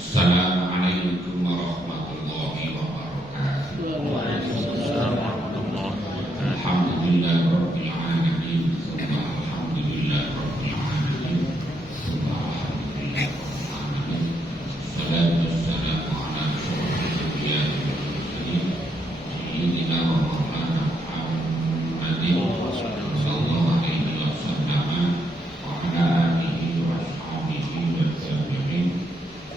Assalamualaikum warahmatullahi wabarakatuh. Waalaikumsalam warahmatullahi wabarakatuh. Alhamdulillah rabbil alamin. Alhamdulillah rabbil alamin. Alhamdulillah rabbil alamin. Salatu wassalamu ala asyrofil anbiya'i wal mursalin sayyidina wa maulana Muhammadin sallallahu alaihi wasallam wa ala alihi wa sahbihi wa tabi'in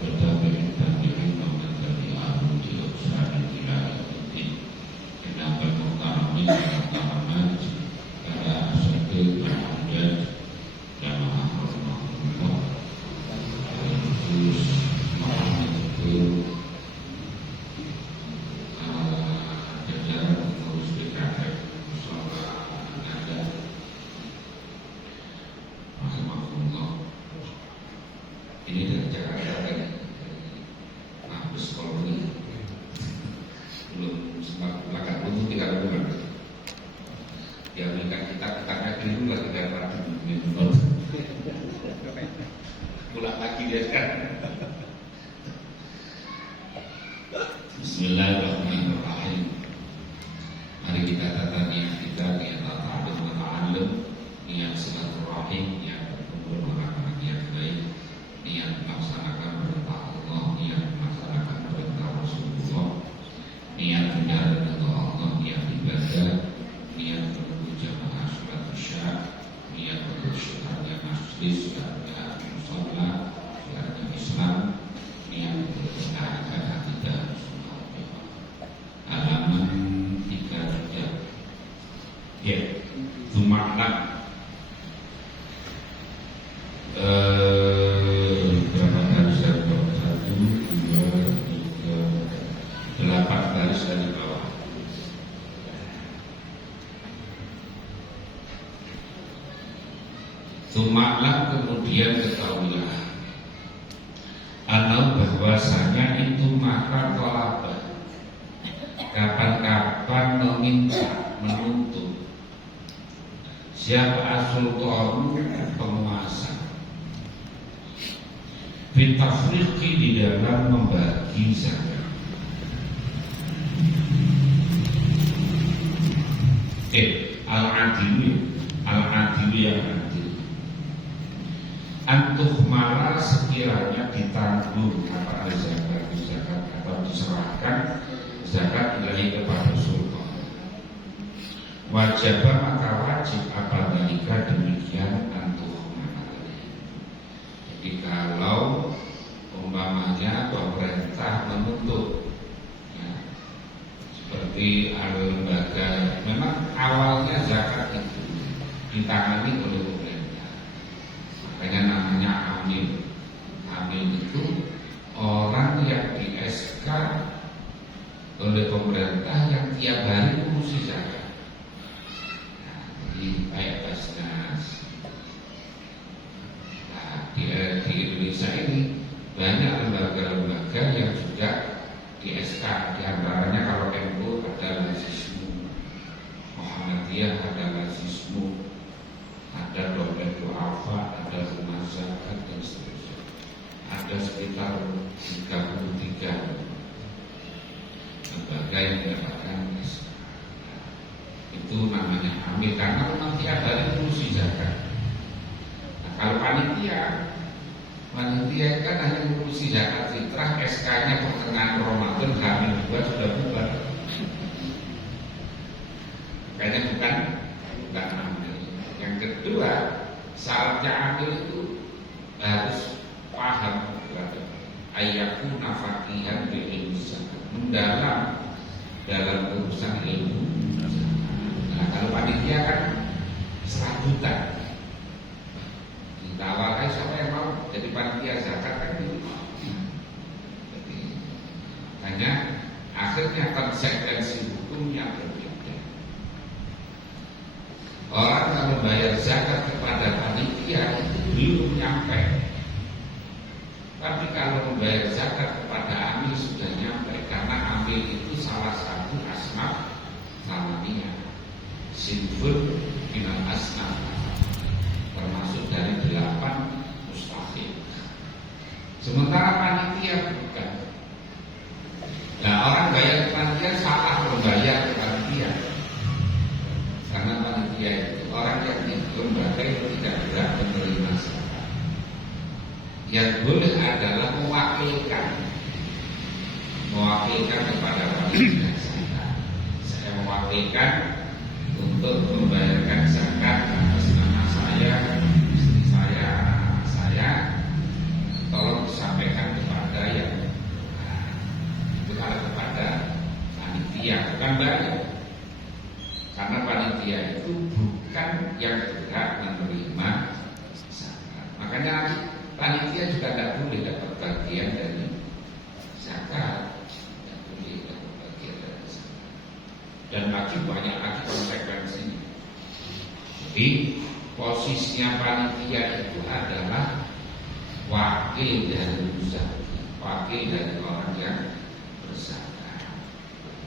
wa tabi'in tabi'in wa man tabi'ahum bi ihsan ila yaumil Kenapa muhtaramin muhtaramat pada asyikil berhujat jamaah rahmatullah khusus Muhammad jajaran pengurus BKF Musola Nada rahmatullah. Ini dari Jakarta dari Mabes Polri, belum sempat belakang untuk 3 bulan. Ya mereka kita keliru lagi dari Rabu Minur. Pulang lagi dia kan. Bismillahirrahmanirrahim. Mari kita tata niat kita, niat ta'aruf wa ta'allum, niat silaturahim, niat berkumpul melakukan niat baik, niat melaksanakan perintah Allah, niat melaksanakan perintah Rasulullah, niat menjaga ridha Allah, niat ibadah, niat menunggu jamaah sholat isya, niat untuk syiarnya masjid, syiarnya musola, syiarnya Islam, niat untuk menjaga kita halaman 3. Ya, Jumat berapa garis dari bawah? 1, 2, 3, 8 garis dari bawah. Sumaklah kemudian ketahuilah anau bahwasanya itu maka tolabah kapan-kapan meminta, menuntut siapa asultanu penguasa bitafriqi di dalam membagi zakat. Al-adilu yang adil. Antuh malah sekiranya ditanggung apa zakat atau diserahkan zakat ilahi kepada sultan. Wajib maka wajib apabila demikian antuh malah. Jadi kalau umpamanya pemerintah menuntut seperti lembaga, memang awalnya zakat itu ditangani oleh pemerintah, makanya namanya amil. Amil itu orang yang di SK oleh pemerintah yang tiap hari mengurusi zakat. Jadi kayak Basnas. Di Indonesia ini banyak lembaga-lembaga yang juga di SK, diantaranya kalau NU ada Lazismu, Muhammadiyah ada Lazismu, ada Dompet Duafa, ada Rumah Zakat dan seterusnya. Ada sekitar 33 lembaga yang mendapatkan SK. Itu namanya amil karena memang tiap hari mengurusi zakat. Nah, kalau panitia kan hanya mengurusi zakat fitrah, SK-nya pertengahan Ramadan hamil 2 sudah bubar. Kayaknya bukan amil. Yang kedua, syaratnya amil itu harus paham ayyaku nafakihan bil ilmu zakat, mendalam dalam urusan ilmu. Nah, kalau panitia kan serabutan. Ditawarkan siapa yang mau jadi panitia zakat kan itu. Jadi hanya akhirnya konsekuensi hukumnya berbeda. Orang kalau bayar zakat kepada panitia itu belum nyampe. Tapi kalau membayar zakat kepada amil sudah nyampe, karena amil itu salah satu asnaf namanya sinful minal asnaf, termasuk dari 8 mustahil. Sementara panitia bukan. Nah, orang bayar panitia salah membayar panitia. Karena panitia itu orang yang lembaga yang tidak berhak menerima zakat. Yang boleh adalah mewakilkan kepada panitia zakat. Saya mewakilkan untuk membayarkan zakat atas nama saya, istri saya, anak saya. Tolong disampaikan kepada yang itu kalau kepada panitia, bukan bayar. Karena panitia itu bukan yang berhak menerima zakat. Makanya nanti panitia juga tidak boleh dapat bagian dari zakat, tidak boleh dapat bagian dari zakat. Dan lagi banyak lagi konsekuensinya. Jadi posisinya panitia itu adalah wakil dari muzaki, wakil dari orang yang berzakat.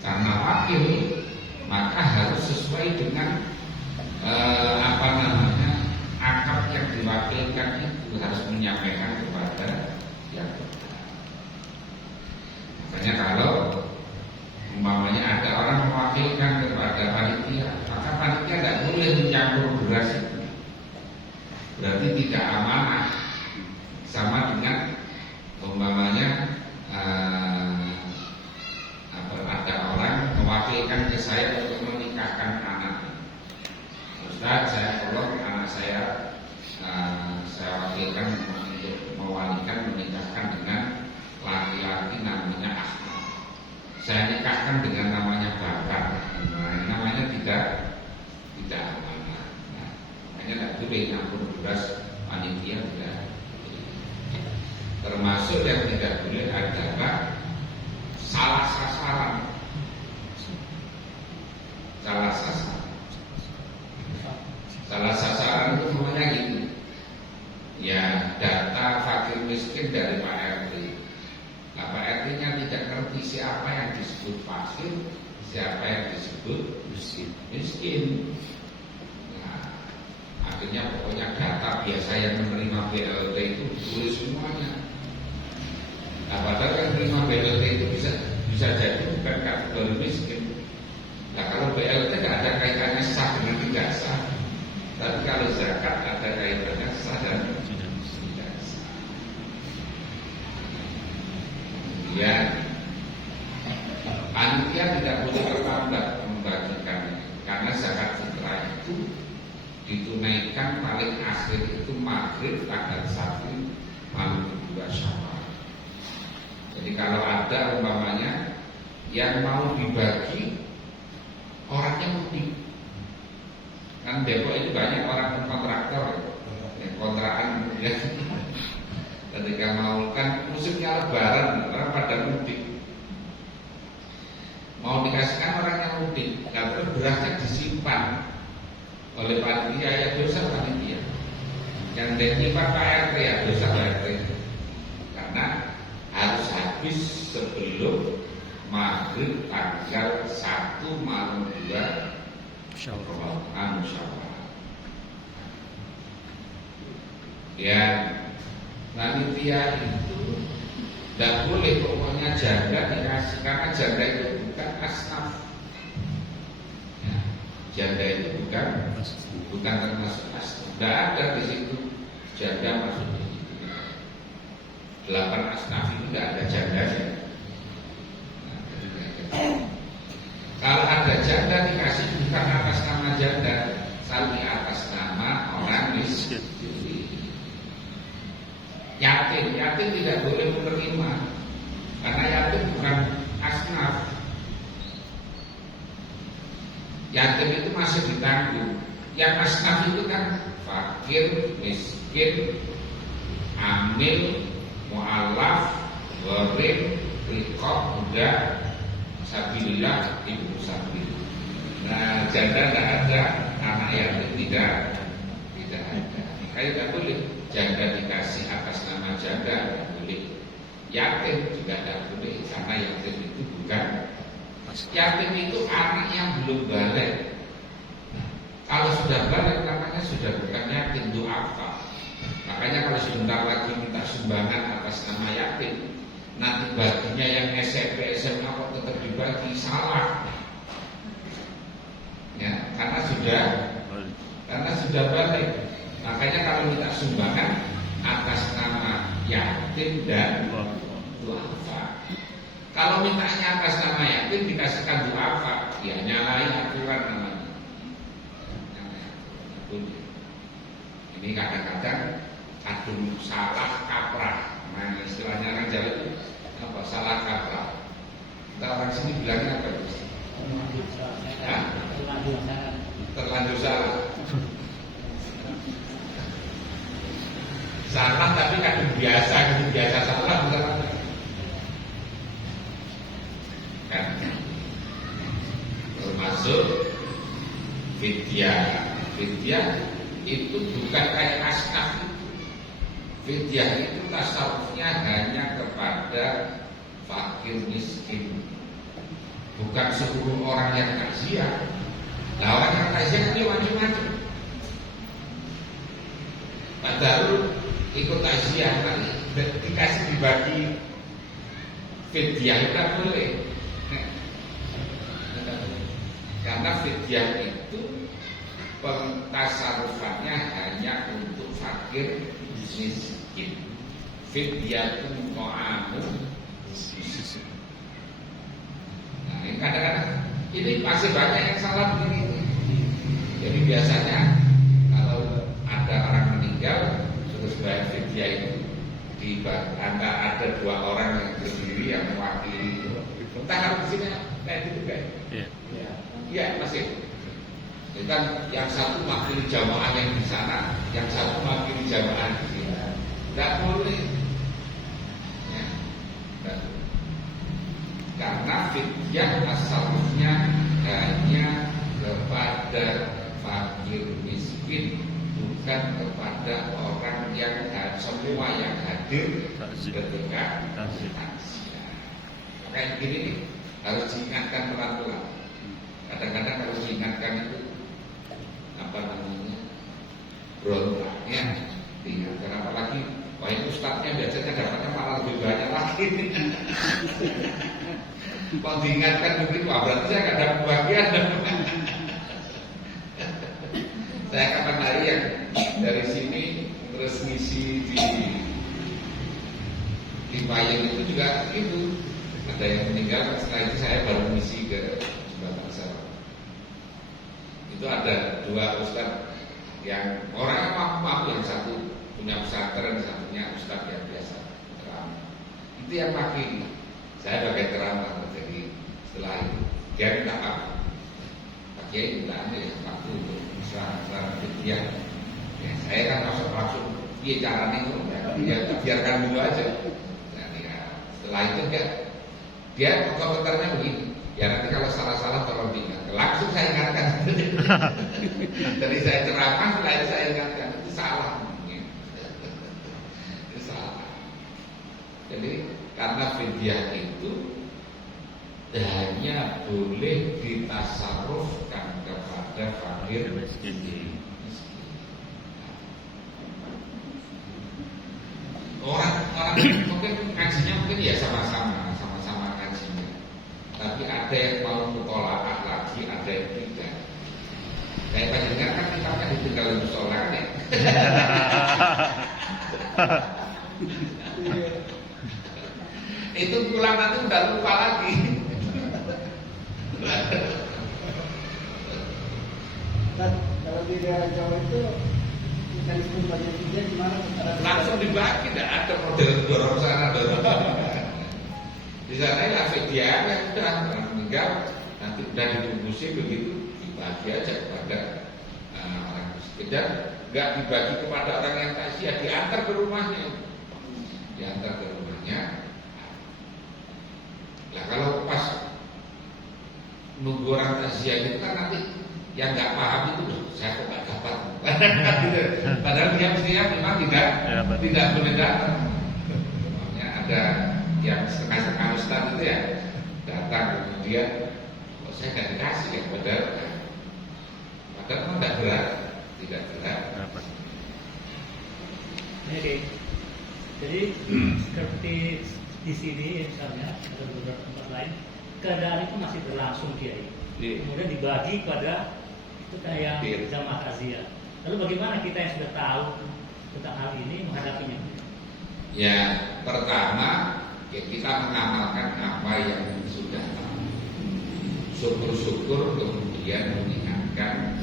Karena wakil, maka harus sesuai dengan akad yang diwakilkan itu harus menyampaikan kepada yang berhak. Makanya kalau umpamanya ada orang mewakilkan kepada panitia, maka panitia tidak boleh mencampur beras itu. Berarti tidak amanah. Sama dengan umpamanya ada orang mewakilkan ke saya untuk menikahkan anak. Ustaz, saya tolong anak saya wakilkan untuk menikahkan dengan laki-laki namanya Ahmad. Saya nikahkan dengan namanya Bakar. Namanya tidak amanah. Nah, makanya tidak boleh campur beras panitia tidak. Termasuk yang tidak boleh adalah salah sasaran. Salah sasaran itu namanya gitu. Ya, data fakir miskin dari Pak RT. Nah, Pak RT-nya tidak ngerti siapa yang disebut fakir, siapa yang disebut miskin. Nah, akhirnya pokoknya data biasa yang menerima BLT itu tulis semuanya. Nah, padahal yang menerima BLT itu bisa jadi bukan kategori miskin. Nah, kalau BLT tidak ada kaitannya sah dengan tidak sah. Tapi kalau zakat ada kaitannya sah dan tidak sah. Kemudian panitia tidak boleh terlambat membagikan, karena zakat fitrah itu ditunaikan paling akhir itu maghrib tanggal 1 malam 2 Syawal. Jadi kalau ada umpamanya yang mau dibagi orangnya mudik, kan Depok itu banyak orang kontraktor yang kontrakan kemudian ketika mau kan musimnya lebaran orang pada mudik, mau dikasihkan orang yang mudik, kalau berasnya disimpan oleh panitia ya dosa panitia, yang disimpan Pak RT ya dosa Pak RT, karena harus habis sebelum maghrib tanggal 1 malam 2 Syawal. Ya, panitia itu tidak boleh pokoknya janda dikasih, karena janda itu bukan asnaf. Ya, janda itu bukan termasuk asnaf. Tidak ada di situ janda masuk di situ. 8 asnaf itu tidak ada jandanya. Kalau ada janda dikasih bukan atas nama janda, tapi atas nama orang miskin. Yatim tidak boleh menerima, karena yatim bukan asnaf. Yatim itu masih ditanggung. Yang asnaf itu kan fakir, miskin, amil, mu'alaf, gharib, riqab, budak, sabilillah, ibu sabil. Nah, janda tidak ada, anak yatim tidak ada. Makanya tidak boleh janda dikasih atas nama janda, tidak boleh. Yatim juga tidak boleh, karena yatim itu bukan. Yatim itu anak yang belum balik. Kalau sudah balik namanya sudah bukan yatim, du'afa. Makanya kalau sebentar lagi minta sumbangan atas nama yatim, nanti baginya yang SMP SMA kok tetap dibagi, salah. Ya, karena sudah balik. Makanya kalau minta sumbangan atas nama yatim dan duafa. Kalau mintanya atas nama yatim dikasihkan duafa, ya nyalain aturan namanya. Ini kadang-kadang kadung salah kaprah. Nah, istilahnya orang Jawa itu apa? Salah kaprah. Kita orang sini bilangnya apa? Terlanjur salah. Salah tapi kadang biasa salah bukan apa? Kan? Termasuk fidyah. Fidyah itu bukan kayak askaf. Fidyah itu tasawufnya hanya kepada fakir miskin, bukan seluruh orang yang takziah. Nah, orang yang takziah ini macam-macam. Padahal ikut takziah nanti dikasih dibagi fidyah itu tak boleh. Karena fidyah itu pentasarufannya hanya untuk fakir miskin. Fidyatun ta'amun. Nah, ini kadang-kadang ini masih banyak yang salah begini. Jadi biasanya kalau ada orang meninggal terus bayar fidyah itu di antara ada dua orang yang berdiri yang mewakili itu. Entah harus di sini kayak gitu kan? Iya, masih. Itu kan yang satu mewakili jamaah yang di sana, yang satu mewakili jamaah di sini. Tidak boleh. Ya, tidak boleh. Karena fidyah asalnya hanya kepada fakir miskin, bukan kepada orang yang semua yang hadir ketika takziah. Kayak gini nih, harus diingatkan pelan-pelan. Kadang-kadang kalau diingatkan itu apa namanya berontaknya diingatkan, apalagi wah itu ustadznya biasanya dapatnya malah lebih banyak lagi. Kalau diingatkan begitu, berarti saya nggak dapat bagian. Saya kapan hari yang dari sini terus ngisi di Payung itu juga gitu. Ada yang meninggal, setelah itu saya baru ngisi ke Jembatan Sawah. Itu ada dua ustaz yang orang mampu, yang satu punya pesantren, satunya ustaz yang biasa ceramah. Itu yang makin saya pakai ceramah. Jadi setelah itu dia minta apa? Pakai minta ambil waktu untuk serang fidyah. Ya, saya kan langsung dia caranya itu ya biarkan dulu aja. Jadi ya, setelah itu dia komentarnya begini. Ya nanti kalau salah-salah tolong diingat. Langsung saya ingatkan. Dari saya ceramah, setelah itu saya ingatkan itu salah. Itu salah. Jadi karena fidyah itu hanya boleh ditasarufkan kepada fakir miskin. Orang mungkin ngajinya mungkin ya sama-sama ngajinya. Tapi ada yang mau mutolaah lagi, ada yang tidak. Kayak panjenengan kan kitabnya ditinggal di musola kan ya. Itu pulang nanti udah lupa lagi. Kalau di daerah Jawa itu mekanisme bagi fidyah gimana? Langsung dibagi, tidak ada model dorong sana dorong. Di sana ya fidyah ya sudah orang meninggal nanti udah ditunggusi begitu dibagi aja kepada orang miskin dan nggak dibagi kepada orang yang takziah, diantar ke rumahnya, Nah kalau pas nunggu orang takziah itu kan nanti yang nggak paham itu saya kok nggak dapat. Padahal dia mestinya memang tidak boleh datang. Makanya ada yang setengah-setengah ustaz itu ya datang kemudian kok saya nggak dikasih ya padahal memang tidak berat. Jadi Jadi seperti di sini misalnya ada beberapa tempat lain keadaan itu masih berlangsung Kiai. Iya. Kemudian dibagi pada itu kayak Iya. jamaah takziah. Lalu bagaimana kita yang sudah tahu tentang hal ini menghadapinya? Ya, pertama ya kita mengamalkan apa yang sudah tahu. Syukur-syukur kemudian mengingatkan.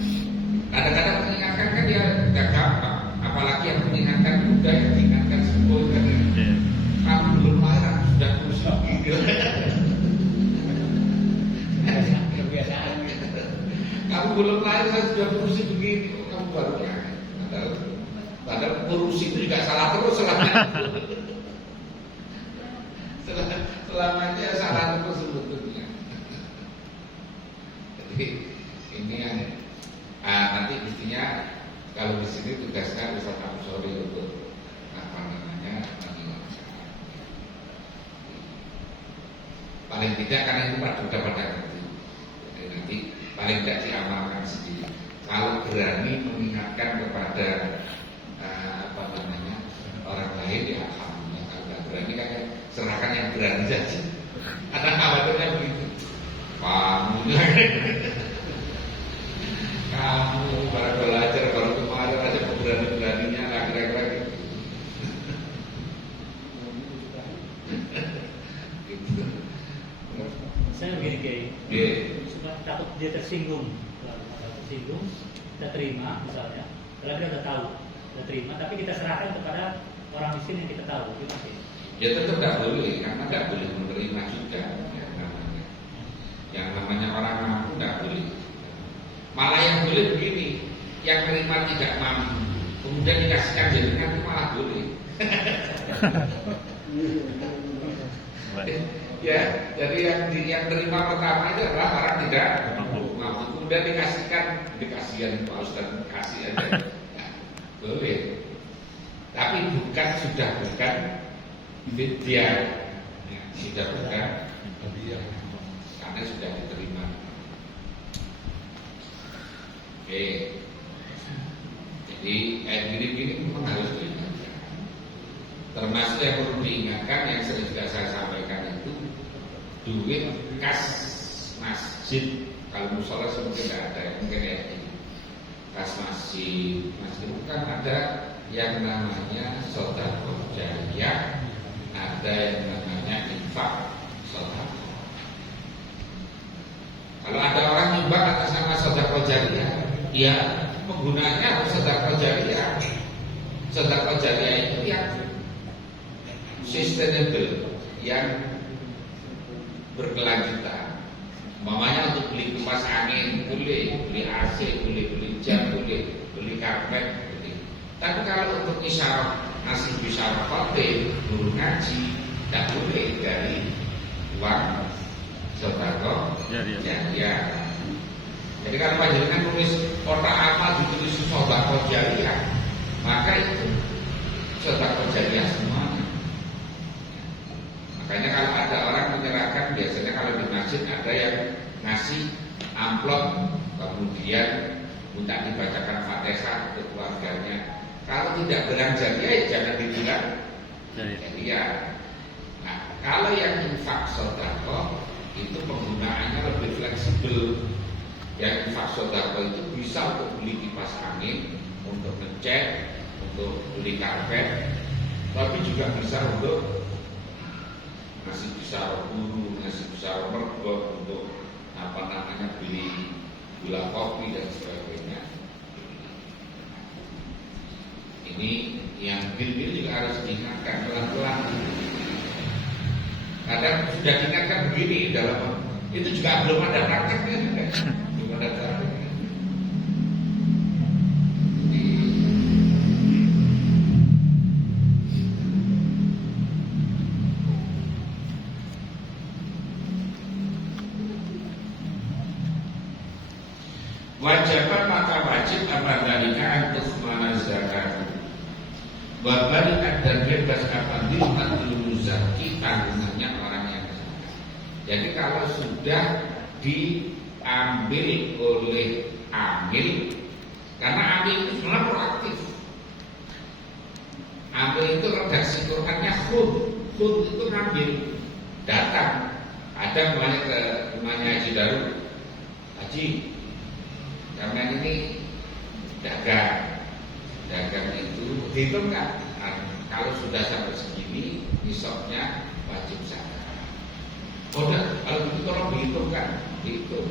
Kadang-kadang mengingatkan kan dia gak gampang. Apalagi yang mengingatkan mudah, yang mengingatkan sembuh kan. Iya. Kamu belum marah sudah kusuk gitu. Kebiasaan. Kamu belum lahir saya sudah kursi begini. Oh, kamu baru lahir. Padahal kursi itu juga salah terus selamanya salah terus sebetulnya. Jadi ini yang nanti mestinya kalau di sini tugasnya Ustaz Abu Sori untuk apa namanya mengingatkan. Paling tidak karena itu sudah pada ngerti. Jadi nanti paling tidak diamalkan sendiri. Kalau berani mengingatkan kepada apa namanya orang lain ya alhamdulillah. Kalau tidak berani kan serahkan yang berani saja. Ada khawatirnya begitu. Kamu baru belajar baru kemarin aja berani-beraninya lah kira-kira gitu. Gitu. Saya begini Kiai, Iya. suka takut dia tersinggung. Kalau tersinggung, kita terima misalnya. Kalau kita udah tahu, kita terima, tapi kita serahkan kepada orang miskin yang kita tahu. Gimana sih? Ya tetap tidak boleh, karena tidak boleh menerima juga yang namanya orang mampu tidak boleh. Malah yang boleh begini, yang terima tidak mampu, kemudian dikasihkan jaringan itu malah boleh. Ya, jadi yang terima pertama itu adalah orang tidak mampu, kemudian dikasihkan Pak Ustaz kasih aja, ya, boleh. Tapi sudah bukan dia, ya, sudah bukan dia, karena sudah diterima. Oke, jadi gini memang harus diingatkan. Termasuk yang perlu diingatkan yang sering juga saya sampaikan itu duit kas masjid. Kalau musola mungkin tidak ada, mungkin ya ini kas masjid itu kan ada yang namanya sedekah jariyah, ada yang namanya infak sedekah. Kalau ada orang nyumbang atas nama sedekah jariyah, ya penggunanya harus sedekah jariyah. Sedekah jariyah itu yang sustainable, yang berkelanjutan. Mamanya untuk beli kipas angin boleh, beli AC boleh, beli jam boleh, beli karpet boleh. Tapi kalau untuk isyarah ngasih isyarah khotib, guru ngaji, tidak boleh dari uang sedekah jariyah. Jadi kalau panjenengan tulis kotak amal ditulis sedekah jariyah, maka itu sedekah jariyah semuanya. Makanya kalau ada orang menyerahkan, biasanya kalau di masjid ada yang ngasih amplop, kemudian minta dibacakan Fatihah untuk keluarganya. Kalau tidak bilang jariyah, jangan dibilang jariyah. Nah, kalau yang infak sedekah itu penggunaannya lebih fleksibel. Yang infak sedekah itu bisa untuk beli kipas angin, untuk ngecat, untuk beli karpet, tapi juga bisa untuk ngasih besar guru, ngasih besar mergot, untuk apa namanya beli gula kopi dan sebagainya. Ini yang bil-bil juga harus diingatkan pelan-pelan. Kadang sudah diingatkan begini dalam itu juga belum ada prakteknya, belum ada prakteknya. Wajiban maka wajib apa dalika untuk mana zakat. Wabarikat dan bebas apa dimatul zaki tanggungannya orang yang zakat. Jadi kalau sudah diambil oleh amil, karena amil itu sebenarnya proaktif. Ambil itu redaksi Qurannya khud itu ngambil, datang. Ada mulai ke rumahnya Haji Darul, Haji, karena ini dagang itu dihitung kan? Kalau sudah sampai segini, nisabnya wajib zakat. Udah, kalau begitu tolong dihitung kan? Dihitung.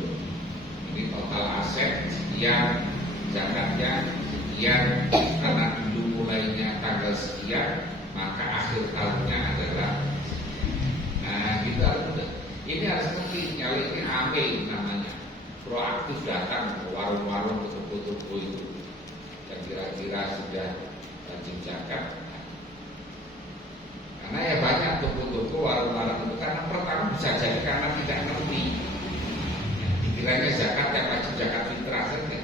Ini total aset sekian, zakatnya sekian, karena dulu mulainya tanggal sekian, maka akhir tahunnya adalah. Nah, gitu udah. Ini harus ngerti, kalau ini ambil namanya proaktif, datang ke warung-warung, ke toko-toko itu yang kira-kira sudah wajib zakat. Karena ya banyak toko-toko, warung-warung itu karena pertama bisa jadi karena tidak ngerti. Dikiranya zakat yang wajib zakat fitrah saja,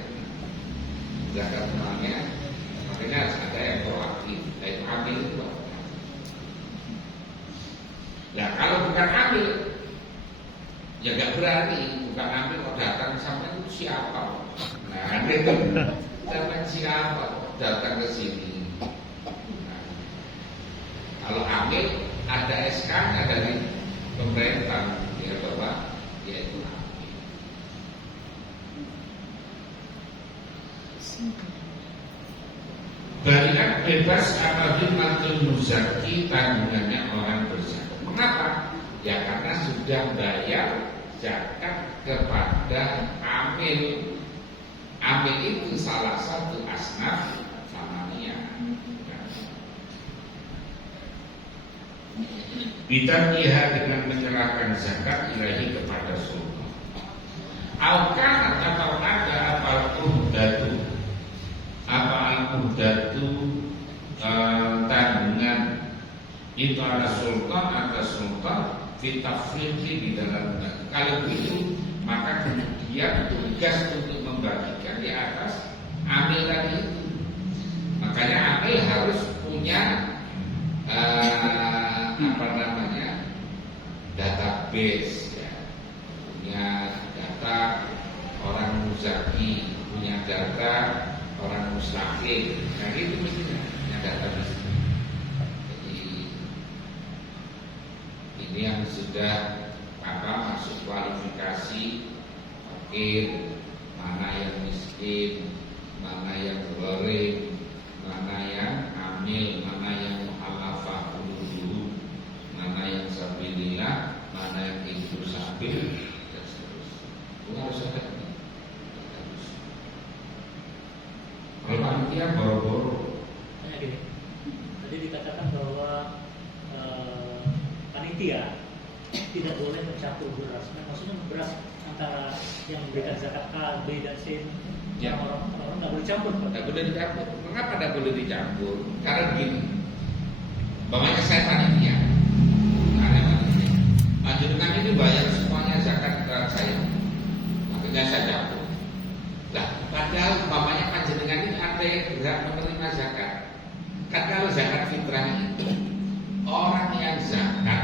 zakat malnya, makanya harus ada yang proaktif, yaitu ambil itu. Nah kalau bukan ambil, ya gak berani, bukan ambil kok datang sampai itu siapa? Nah itu sampai siapa datang ke sini? Nah, kalau ambil ada SK-nya dari pemerintah, ya bahwa yaitu ambil. Bariat bebas apabila muzaki tanggungannya orang berzakat. Mengapa? Ya karena sudah bayar zakat kepada amil. Amil itu salah satu asnaf samaniyah. Bitarkiha dengan menyerahkan zakat ilahi kepada sultan. Aukan atau ada al-uhdatu, apa al-uhdatu tanggungan itu ada sultan atas sultan fitafriti di dalam. Kalau begitu maka kemudian tugas untuk membagikan di atas amil tadi itu. Makanya amil harus punya database ya. Punya data orang muzaki, punya data orang mustahil. Nah itu mestinya punya database. Ini yang sudah masuk kualifikasi fakir, mana yang miskin, mana yang gharim, mana yang amil, mana yang mu'allafah dulu, mana yang sabilillah, mana yang itu sabil, dan seterusnya. Itu harus ada. Kalau panitia boro-boro. Gini, tadi dikatakan bahwa panitia tidak boleh mencampur beras. Nah, maksudnya beras antara yang memberikan zakat A, B dan C, Ya. orang nggak boleh campur. Tidak boleh dicampur. Mengapa tidak boleh dicampur? Karena begini, bapaknya saya panitia, panjenengan ini bayar semuanya zakat ke saya, makanya saya campur. Nah, padahal bapaknya panjenengan ini ada yang berhak menerima zakat. Kan kalau zakat fitrah itu orang yang zakat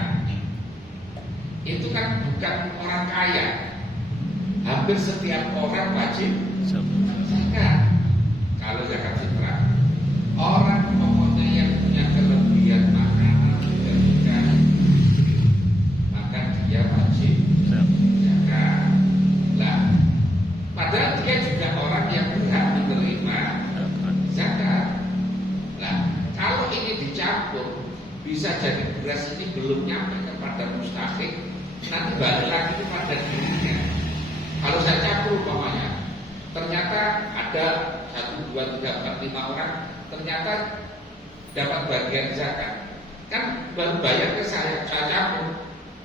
itu kan bukan orang kaya. Hampir setiap orang wajib zakat. Kalau zakat fitrah, orang pokoknya yang punya kelebihan makanan ketika maka dia wajib zakat. Nah, padahal dia juga orang yang berhak menerima zakat. Nah, kalau ini dicampur, bisa jadi beras ini belum nyampe kepada mustahik, nanti balik lagi kepada dirinya. Kalau saya campur umpamanya, ternyata ada 1, 2, 3, 4, 5 orang ternyata dapat bagian zakat, kan baru bayar ke saya campur.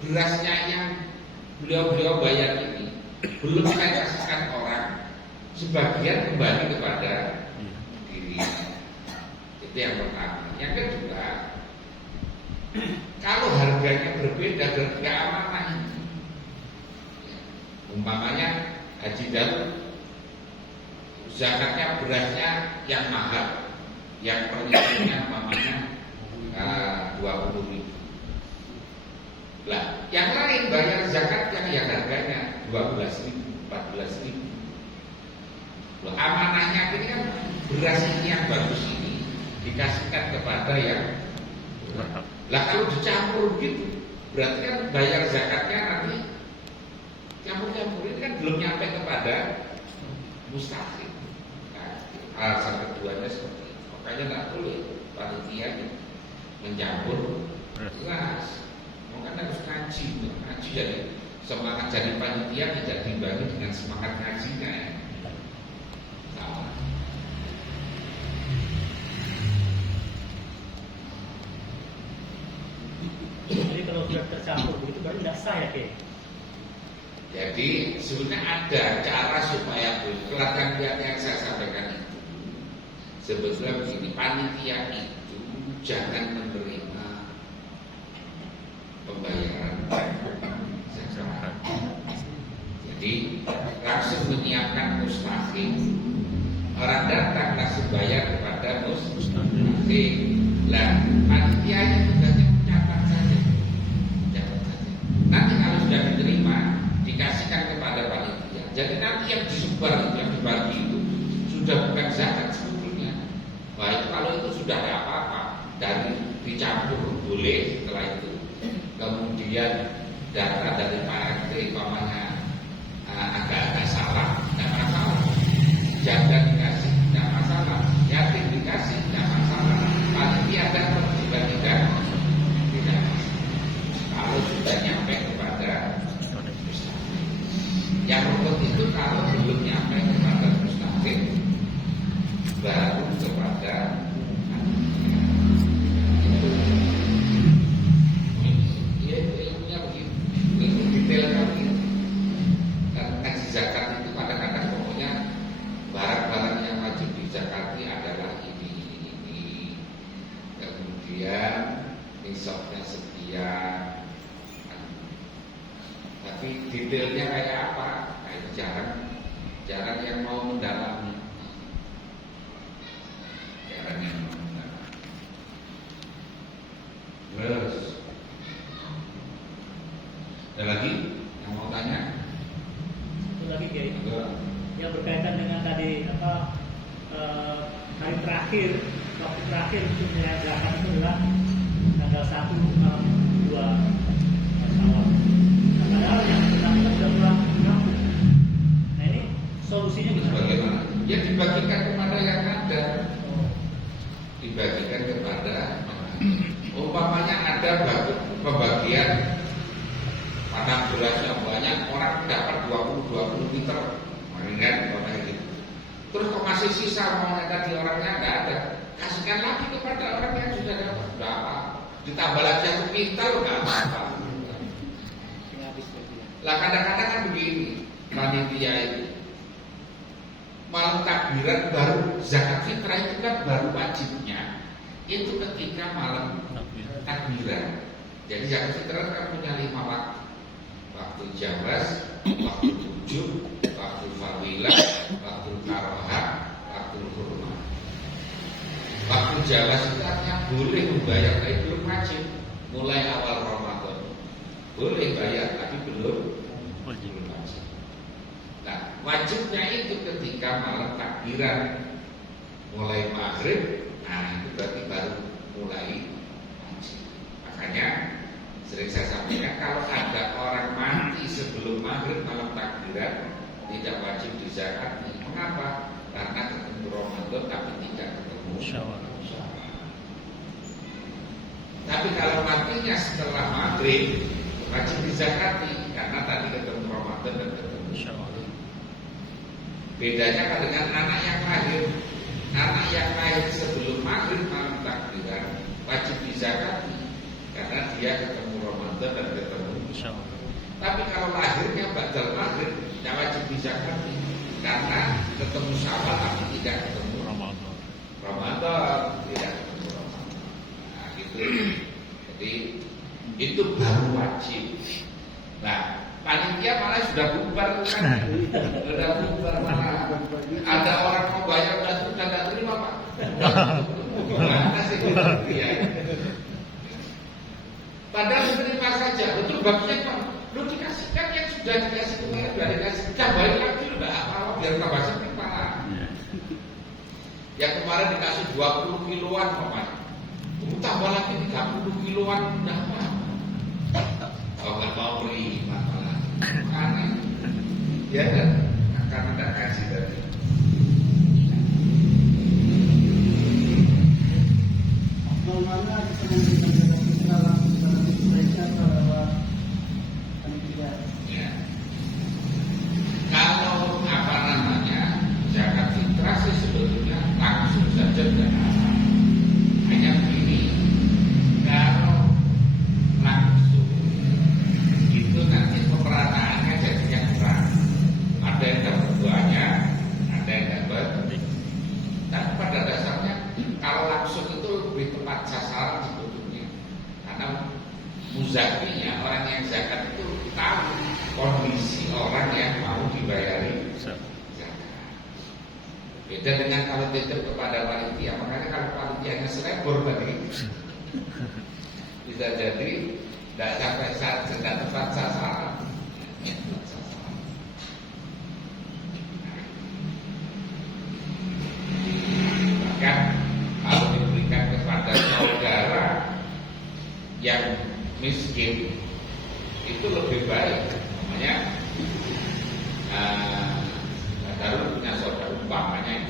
Berasnya yang beliau bayar ini belum saya kasihkan orang, sebagian kembali kepada diri. Itu yang pertama. Yang kedua, kalau harganya berbeda berarti amanah ini. Umpamanya Haji Darul zakatnya berasnya yang mahal, yang per liternya umpamanya 20.000. Lah, yang lain bayar zakatnya yang harganya 12.000, 14.000. Loh, amanahnya ini kan beras ini yang bagus ini dikasihkan kepada yang berhak. Lah kalau dicampur gitu, berarti kan bayar zakatnya nanti campur-campur, ini kan belum nyampe kepada mustahil. Nah, alasan keduanya seperti itu. Makanya nggak boleh panitia mencampur kelas. Mungkin harus ngaji jadi semangat jadi panitia tidak dibagi dengan semangat ngajinya. Salah. Jadi kalau sudah tercampur begitu berarti tidak sah ya, Kek? Jadi sebenarnya ada cara supaya kelihatan yang saya sampaikan itu. Sebetulnya begini, panitia itu jangan menerima pembayaran zakat. Jadi langsung menyiapkan mustahil. Orang datang langsung bayar kepada mustahil. Lah panitianya tugasnya mencatat saja. Nanti kalau sudah diterima dikasihkan kepada panitia. Jadi nanti yang disebar itu, yang dibagi itu sudah bukan zakat sebetulnya. Wah itu kalau itu sudah ada apa-apa, dari dicampur boleh. Setelah itu kemudian data dari Pak RT umpamanya agak salah, tidak masalah. Jangan dikasih, tidak masalah. Yatim dikasih, tidak masalah. Panitia dapat juga tidak. Kalau sudah nyampe kepada yang rukun itu, kalau belum nyampe kepada mustahil baru kepada itu. Ilmunya begitu, ilmu detailnya begitu. Dan ngaji zakat itu kadang-kadang pokoknya barang-barang yang wajib dizakati adalah ini. Kemudian nisabnya sekian. Tapi detailnya kayak apa? Nah, itu jarang yang mau mendalami. Jarang yang mau mendalami. Terus ada lagi yang mau tanya? Itu lagi, Kek. Enggak. Yang berkaitan dengan tadi hari terakhir, waktu terakhir untuk menyerahkan zakat itu adalah tanggal 1 malam 2 Syawal. Padahal yang bersangkutan sudah pulang kampung. Nah ini solusinya gimana? Bagaimana? Ya dibagikan kepada yang ada. Dibagikan kepada umpamanya ada pembagian padang berasnya banyak, orang dapat 20 liter, kan umpamanya gitu. Terus kok masih sisa umpamanya tadi orangnya nggak ada, kasihkan lagi kepada orang yang sudah dapat berapa, ditambah lagi 1 kintal nggak apa-apa. Lah kadang-kadang kan begini, panitia itu malam takbiran baru zakat fitrah itu kan baru wajibnya itu ketika malam takbiran. Jadi zakat fitrah kan punya 5 waktu. Waktu jabas, waktu wujud, waktu fadilah, waktu karohah, waktu hurmah. Waktu jabas itu artinya boleh membayar, tapi belum wajib. Mulai awal Ramadan boleh bayar, tapi belum wajib. Nah, wajibnya itu ketika malam takbiran mulai maghrib. Nah, itu berarti baru mulai wajib. Makanya sering saya sampaikan, kalau ada orang mati sebelum maghrib malam takbiran tidak wajib dizakati. Mengapa? Karena ketemu Ramadan tapi tidak ketemu Syawal. Tapi kalau matinya setelah maghrib wajib dizakati karena tadi ketemu Ramadan dan ketemu Syawal. Bedanya dengan anak yang lahir. Anak yang lahir sebelum maghrib malam takbiran wajib dizakati karena dia ketemu Ramadan dan ketemu Syawal. Tapi kalau lahirnya ba'dal maghrib tidak wajib dizakati karena ketemu Syawal tapi tidak ketemu Ramadan. Tidak ketemu Ramadan. Nah, gitu. Jadi itu baru wajib. Nah, panitia malah sudah bubar kan? Sudah bubar malah. Ada orang mau bayar dan sudah tidak terima Pak. Gimana sih ya? Padahal menerima saja, betul baginya Pak. Lu dikasihkan yang sudah dikasih kemarin, sudah dikasih, tambahin lagi lu nggak apa-apa biar tambah sedikit Pak. Yang kemarin dikasih 20 kiloan pokoknya. Tambah lagi 30 kiloan udah apa? Kalau nggak mau beri malah aneh. Ya kan? Karena tidak kasih tadi. Bagaimana bisa memberikan mereka bahwa tidak. Ya. Kalau apa namanya zakat fitrah sih sebetulnya langsung saja tidak apa. Hanya begini, kalau langsung itu nanti pemerataannya jadinya kurang. Ada yang dapat banyak, ada yang dapat. Tapi pada dasarnya kalau langsung itu lebih tepat sasaran sebetulnya. Karena muzakinya orang yang zakat itu tahu kondisi orang yang mau dibayari zakat. Beda dengan kalau titip kepada panitia. Makanya kalau panitianya selebor tadi bisa jadi tidak sampai tidak tepat sasaran. Bahkan kalau diberikan kepada saudara yang miskin itu lebih baik. Namanya saudara punya saudara umpamanya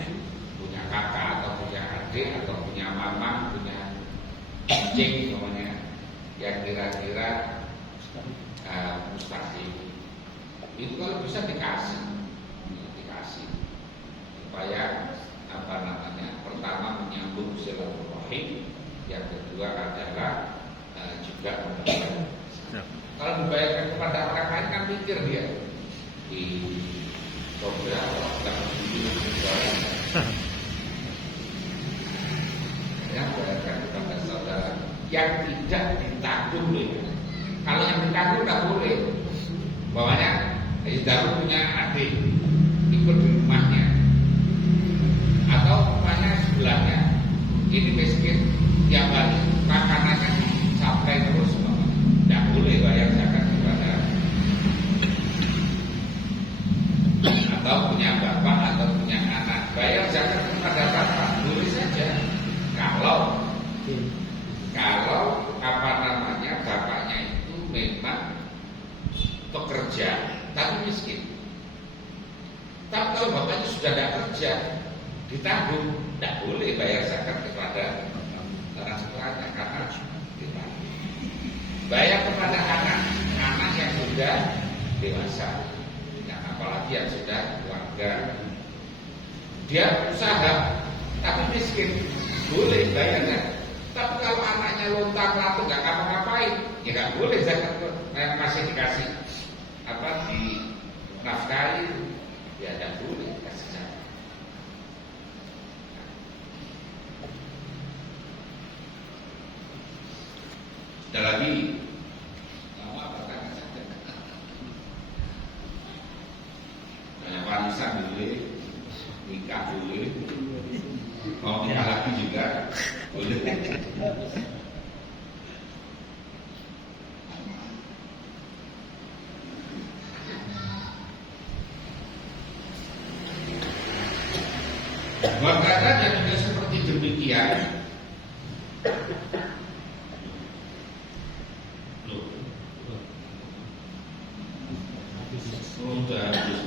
punya kakak atau punya adik atau punya mama, punya kucing namanya yang kira-kira mustahil. Itu kalau bisa dikasih supaya apa namanya, pertama menyambung silaturahim, yang kedua adalah juga membayar. Kalau dibayarkan kepada orang lain kan pikir dia di saudara yang bayarkan kepada saudara yang tidak ditanggung deh. Kalau yang ditanggung nggak boleh. Bawahnya saudara punya adik ikut di rumahnya, atau rumahnya sebelahnya ini miskin, tiap hari makanannya sampai terus, tidak boleh bayar zakat kepada. Atau punya bapak atau punya anak, bayar zakat kepada bapak boleh saja. Kalau apa namanya bapaknya itu memang pekerja tapi miskin. Tapi kalau bapaknya sudah tidak kerja, ditanggung, tidak boleh bayar zakat kepada orang tuanya karena ditanggung. Bayar kepada anak yang sudah dewasa, nah, apalagi yang sudah keluarga. Dia usaha tapi miskin, boleh bayarnya. Tapi kalau anaknya lontar-lantung nggak ngapa-ngapain, ya nggak boleh zakat. Masih dikasih apa di nafkahi, ya tidak boleh kasih zakat. Ada lagi lama pertanyaan saja. Banyak warisan boleh, nikah boleh, mau nikah lagi juga boleh. Wakadanya juga seperti demikian. Sudah habis.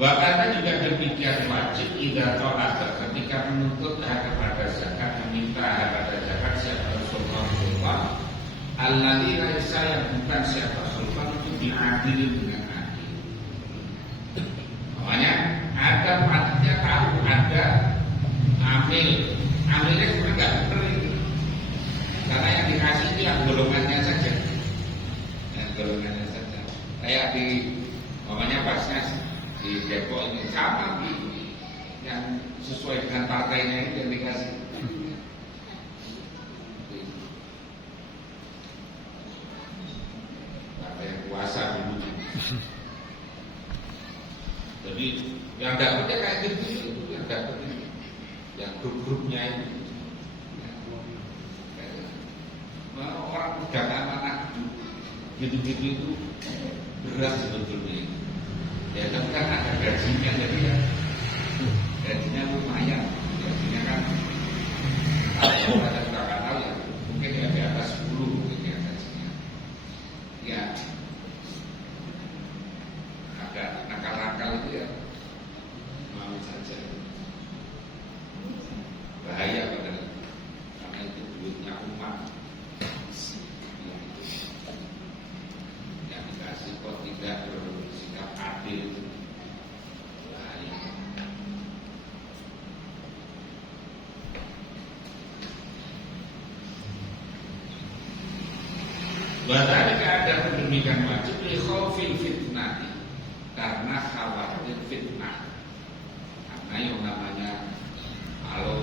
Wakadanya juga demikian wajib idza tolak ketika menuntut hak kepada zakat, meminta hak kepada zakat siapa sultan alladzi laisa, yang bukan siapa sultan itu diadili dengan adil. Makanya ada panitia tahu ada amilnya cuma nggak benar itu, karena yang dikasih itu yang golongannya saja, kayak di namanya pasnya di Depok ini sama yang sesuai dengan partainya itu yang dikasih. Puasa dulu. Jadi yang dapatnya kayak gitu, yang dapatnya, yang grup-grupnya itu. Orang pegang amanah gitu-gitu itu berat sebetulnya. Ya tapi kan ada gajinya, jadi ya gajinya lumayan. Gajinya kan kalau ada kakak tahu ya mungkin ya di atas 10 mungkin ya gajinya. Ya agak nakal-nakal itu ya mau saja. Bahaya padahal karena itu duitnya umat. Yang dikasih kok tidak bersikap adil, bahaya. Bahkan ada demikian wajib li khaufil fitnah, karena khawatir fitnah. Karena yang namanya kalau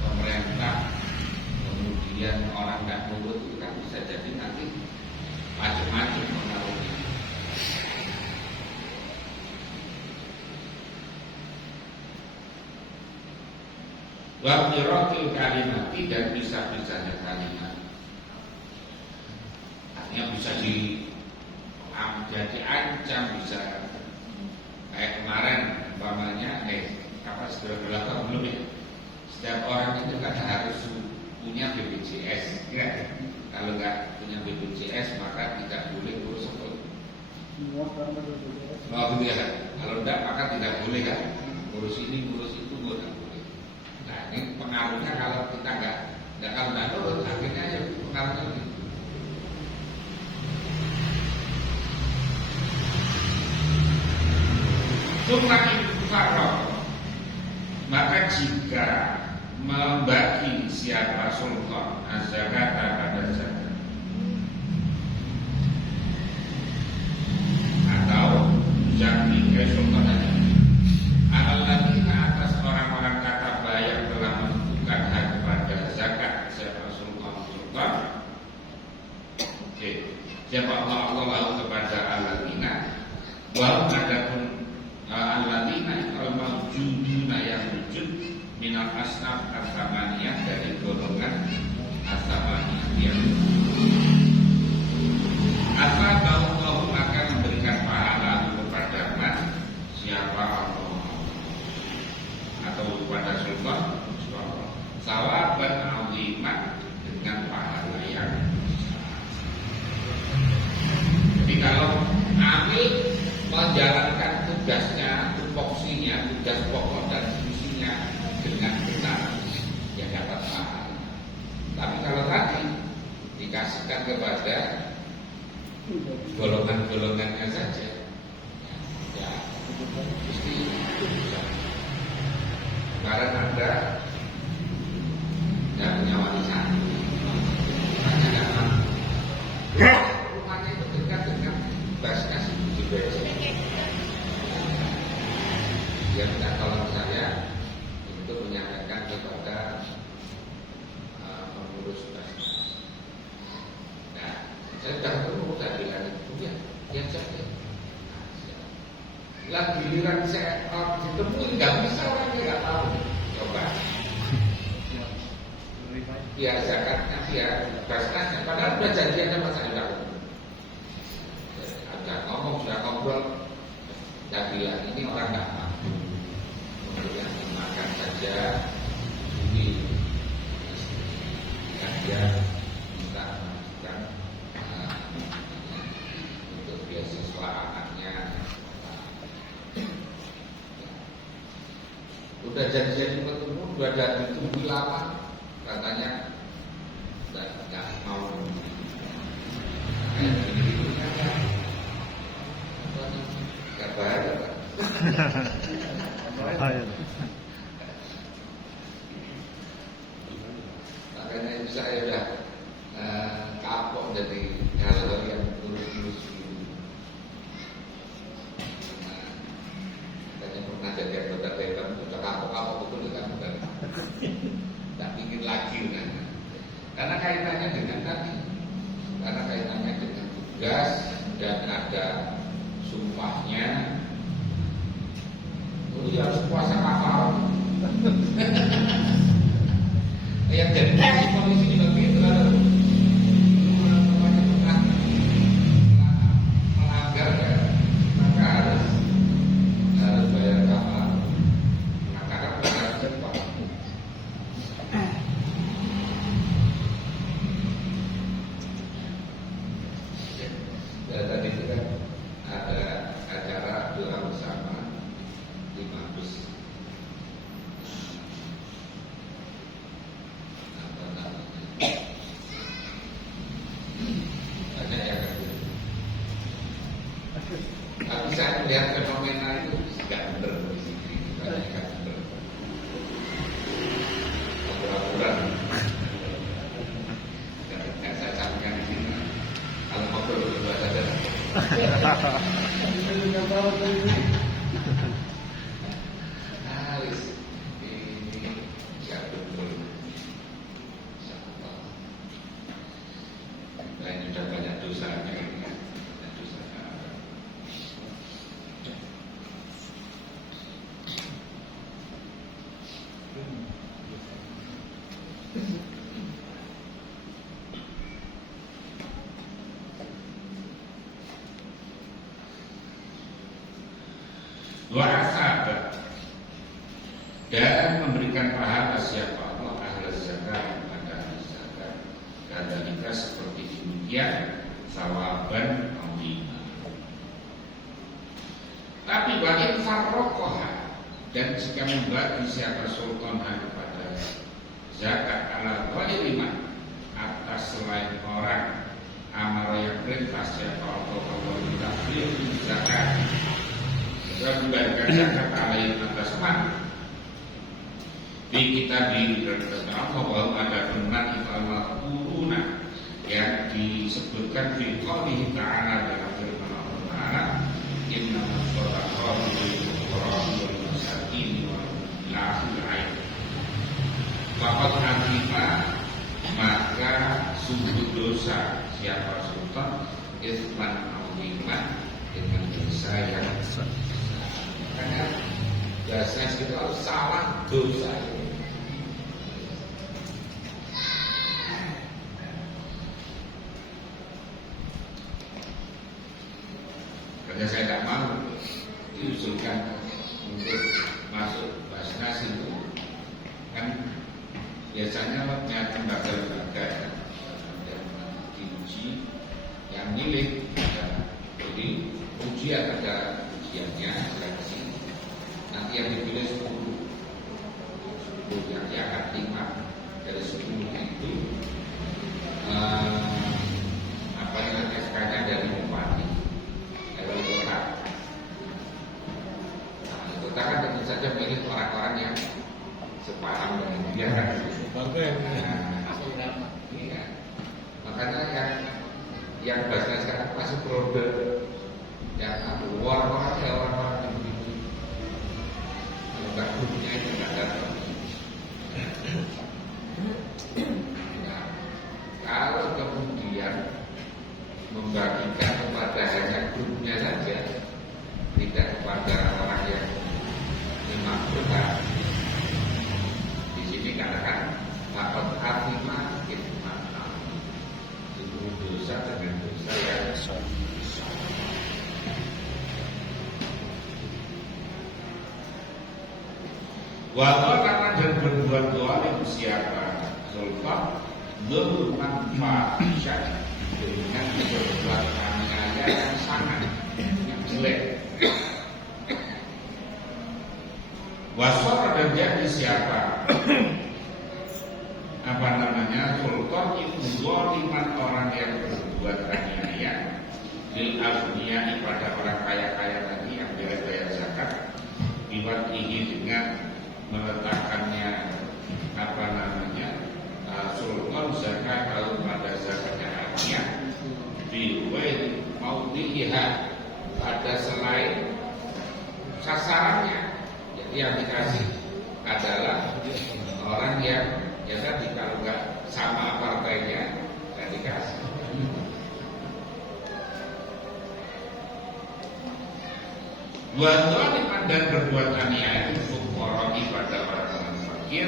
pemerintah kemudian orang nggak nurut itu kan bisa jadi nanti macam-macam pengaruhnya. Wa qiratul kalimat, dan bisa-bisanya kalimat. Artinya bisa jadi ancam, bisa kayak kemarin umpamanya sudah berlaku belum ya? Setiap orang itu kan harus punya BPJS, ya. Kalau nggak punya BPJS maka tidak boleh ngurus sekolah. Oh gitu ya. Kalau enggak maka tidak boleh kan? Ngurus ini, ngurus itu, nggak boleh. Nah ini pengaruhnya kalau kita nggak nurut, akhirnya ya pengaruhnya gitu. Maka jika membagi siapa sultan az-zakata pada zakat atau zakti sultan al-ladina atas orang-orang kata bayar telah menentukan hak pada zakat siapa sultan. Oke. Siapa Allah lalu kepada al-ladina bahwa adapun al-ladina al-mawjuduna yang wujud minal asnaf as-samaniyah, dari golongan as-samaniyah yang asal bahwa akan memberikan pahala kepada siapa atau kepada sultan sawaban aziman, dengan pahala yang jadi kalau amil menjalankan tugasnya, tupoksinya, tugas pokok dan fungsinya dengan benar, ya dapat pahala. Tapi kalau tadi dikasihkan kepada golongan-golongannya saja, ya mesti bisa. Kemarin ada yang punya warisan, rumahnya itu dekat dengan basnas di BSD. Dia minta tolong saya untuk menyampaikan kepada pengurus basnas. Nah, saya sudah ketemu, saya bilang itu ya saja. Lah giliran saya ditemui nggak bisa, orangnya nggak tahu. Coba. Ya zakatnya dia basnasnya, padahal sudah janjian sama saya. Ada ngomong, sudah ngobrol. Saya bilang ini orang nggak mampu, kemudian makan saja ini yang dia minta mengajukan untuk beasiswa anaknya. Udah janjian ketemu, udah ditunggu lama, katanya nggak mau. Gak bahaya Pak. Makanya itu saya udah kapok jadi hal-hal yang terus-terus gitu. Katanya pernah jadi anggota dewan, udah kapok-kapok betul kan, udah tak ingin lagi kan. Karena kaitannya dengan tadi, karena kaitannya dengan tugas dan ada sumpahnya. Itu harus puasa kafar. Yang jadi polisi juga gitu, ada namanya pernah lihat fenomena itu nggak bener di sini, nggak bener. Pura-pura. Nggak saya sampaikan di sini. Kalau mau berdua saja. Itu yang bawa ke ini. Ini siapa betul? Siapa? Lain sudah banyak dosanya ini kan. Banyak dosanya. Wa'asab dan memberikan pahala siapa Allah ahli zakat pada ahli zakat. Kadang-kadang seperti demikian sawaban azima. Tapi bagi farrokoha dan jika membagi siapa sultan kepada zakat ala ghairiman atas selain orang amar yang perintah siapa Allah mentafsir zakat dan memberikan zakat alaih atas man di kitab di Allah bahwa ada benar ikhlas kuruna yang disebutkan di qaulihi ta'ala dalam firman Allah Ta'ala inna shadaqatu lil fuqara wal masakin wal akhir Bapak Hakimah maka sungguh dosa siapa sultan isman azimah dengan dosa yang besar. Karena biasanya itu harus salah dosa. Karena saya tidak mau diusulkan untuk masuk Basnas itu kan biasanya lembaga-lembaga yang diuji yang milik jadi ujian ada ujiannya seleksi nanti yang dipilih 10 yang akan 5 dari 10 itu apa yang SK-nya dari bupati dari kota. Nah, kota kan tentu saja milik orang-orang yang sepaham dengan dia kan. Iya. Makanya yang bahasa sekarang masih produk yang orang-orang ya orang-orang yang begitu. Kalau nggak grupnya itu nggak dapat. Nah, kalau kemudian membagikan kepada hanya grupnya saja, tidak kepada orang yang memang benar. Di sini katakan dapat hatimah khidmat itu dosa dengan dosa yang besar. Walaupun dan berbuat zalim siapa sultan belum manfaat dengan berbuat aniaya yang sangat yang jelek. Wasor dan jadi siapa apa namanya sultan itu zaliman orang yang berbuat aniaya lil aghniyah pada orang kaya-kaya tadi yang bayar zakat diwatihi dengan meletakkannya apa namanya sultan zakat kalau pada zakatnya aghniyah di wail maudhiha pada selain sasarannya. Jadi yang dikasih adalah orang yang ya tadi kalau nggak sama partainya nggak dikasih. Wadzaliman dan berbuat aniaya itu fuqara'i pada orang fakir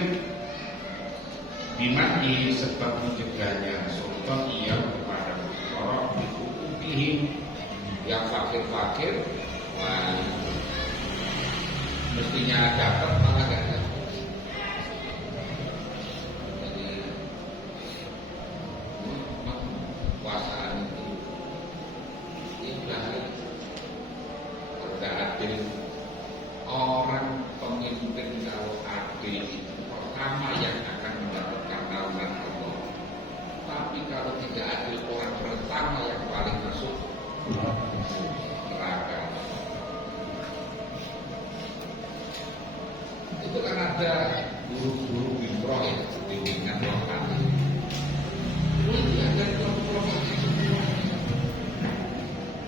bimani sebab mencegahnya sultan ia kepada fuqara' bihukukihim yang fakir-fakir mestinya dapat malah gak dapat. Jadi kekuasaan itu tidak adil. Orang pemimpin kalau adil itu pertama yang akan mendapatkan naungan Allah. Tapi kalau tidak adil orang pertama yang paling masuk neraka. ada guru-guru bintro ya bimbingan lokal. Ini ada kelompok semua.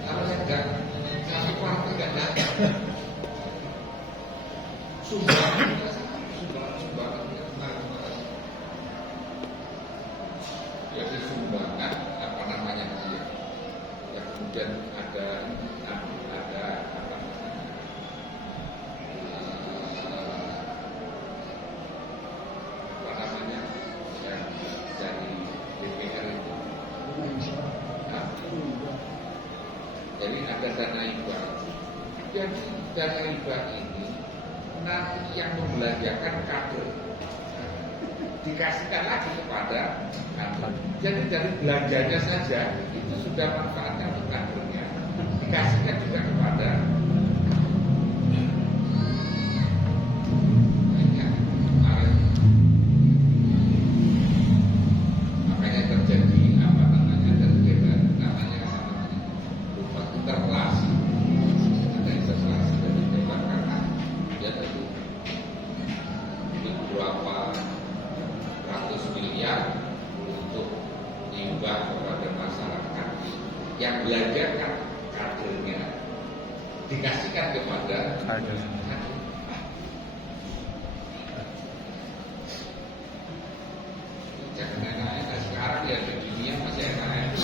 Kalau saya satu partai nggak datang, sumbangan ya sumbangan apa namanya dia. Ya kemudian ada apa namanya yang dari DPR itu. Nah, jadi ada dana hibah. Jadi dana hibah ini nanti yang membelanjakan kader dikasihkan lagi kepada kader. Jadi dari belanjanya saja itu sudah manfaatnya untuk kadernya, dikasihkan juga kepada makanya terjadi apa namanya lupa interpelasi, ada interpelasi dari dewan karena dia tadi beberapa ratus miliar untuk hibah kepada masyarakat yang belajarkan kadernya dikasihkan kepada kader. Jangan enak-enak sekarang ya di dunia masih enak.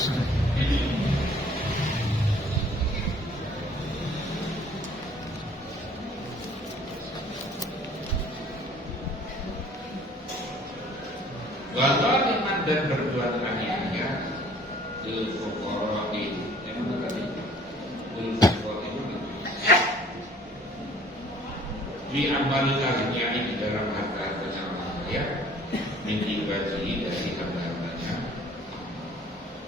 Wazaliman dan berbuat aniaya lil fuqara'i. Yang mana tadi? Lil fuqara'i itu di amal karunia di dalam harta-hartanya orang kaya, minti wajib dari harta-hartanya.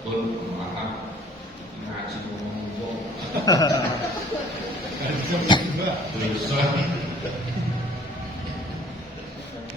Pun maaf ngaji ngomong-ngomong. Dosa.